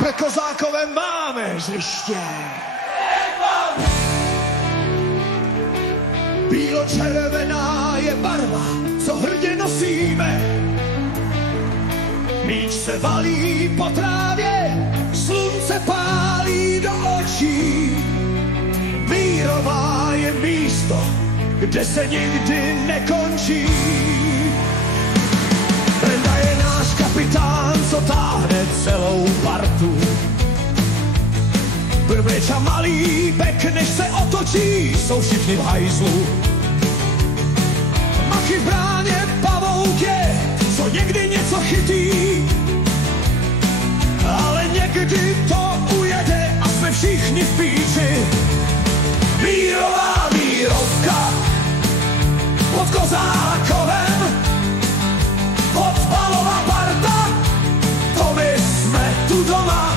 Pre kozákové máme hřiště. Bílo-červená je barva, co hrdě nosíme. Míč se valí po trávě, slunce pálí do očí. Mírová je místo, kde se nikdy nekončí. Brenda je náš kapitán, co táhne celou partu. Brveča malý bek, než se otočí, jsou všichni v hajzlu. Machy v bráně, pavouk je, co někdy něco chytí. Ale někdy to ujede a jsme všichni v píči. Mírová mírovka pod Kozákovem, fotbalová parta, to my jsme tu doma.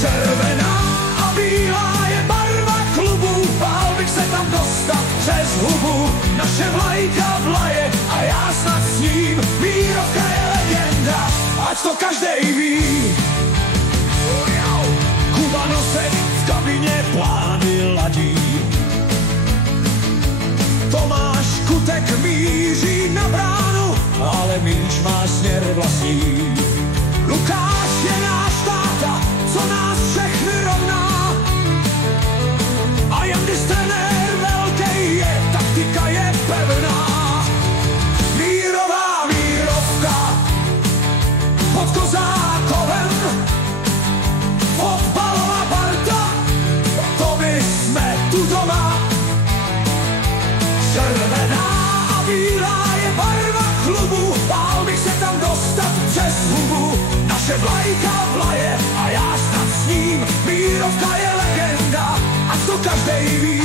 Červená a bílá je barva klubu, bál bych se tam dostat přes hubu. Naše vlajka vlaje a já snad s ním, mírovka je legenda, ať to každej ví. Kuba Nosek v kabině plány ladí, Tomáš Kutek míří na bránu, ale míč má směr vlastní. Lukáš je náš táta, co nás všechny rovná. A Jandis trenér velký je, taktika je pevná. Mírová mírovka pod Kozákovem, fotbalová parta, to my jsme tu doma. Červená a bílá je barva klubu, bál bych se tam dostat přes hubu. Naše vlajka vlaje a já snad s ním, mírovka je legenda, ať to každej ví.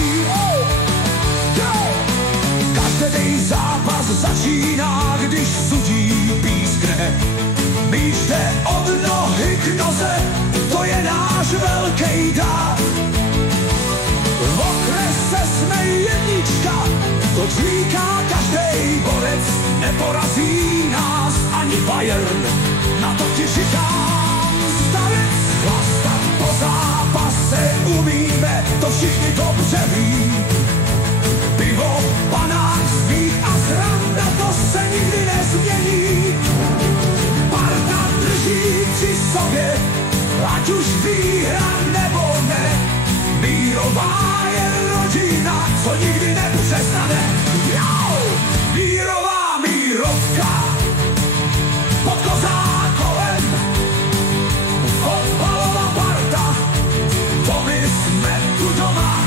Každý zápas začíná, když sudí pískne. Míč jde od nohy k noze, to je náš velký dár. V okrese jsme jednička, to říká každej borec, neporazí nás ani Bayern, na to ti říkám starec. Chlastat po zápase umíme, to všichni dobře ví. Pivo, banán, smích a sranda, to se nikdy nezmění. Parta drží při sobě, ať už výhra nebo ne. Mírová je rodina, co nikdy nepřestane. Mírová mírovka pod Kozákovem, fotbalová parta, to my jsme tu doma.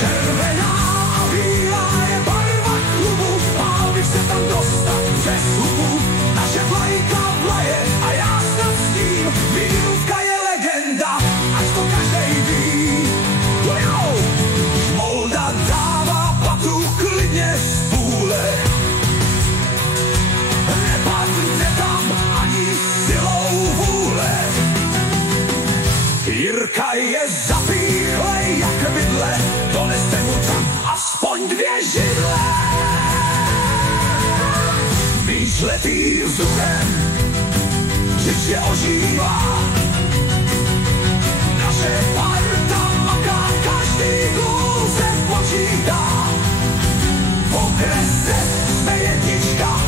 Červená a bílá je barva klubu, bál bych se tam dostat přes hubu. Naše vlajka vlaje a já snad s ním, mírovka je legenda, až to každej ví. Molda dává patu klidně z půle, nepadne tam ani silou vůle. Jirka je zapíchlej jak bydle, doneste mu tam aspoň 2 židle. Míč letí vzduchem, hřiště ožívá. Naše parta maká, každý gól se počítá. V okrese jsme jednička,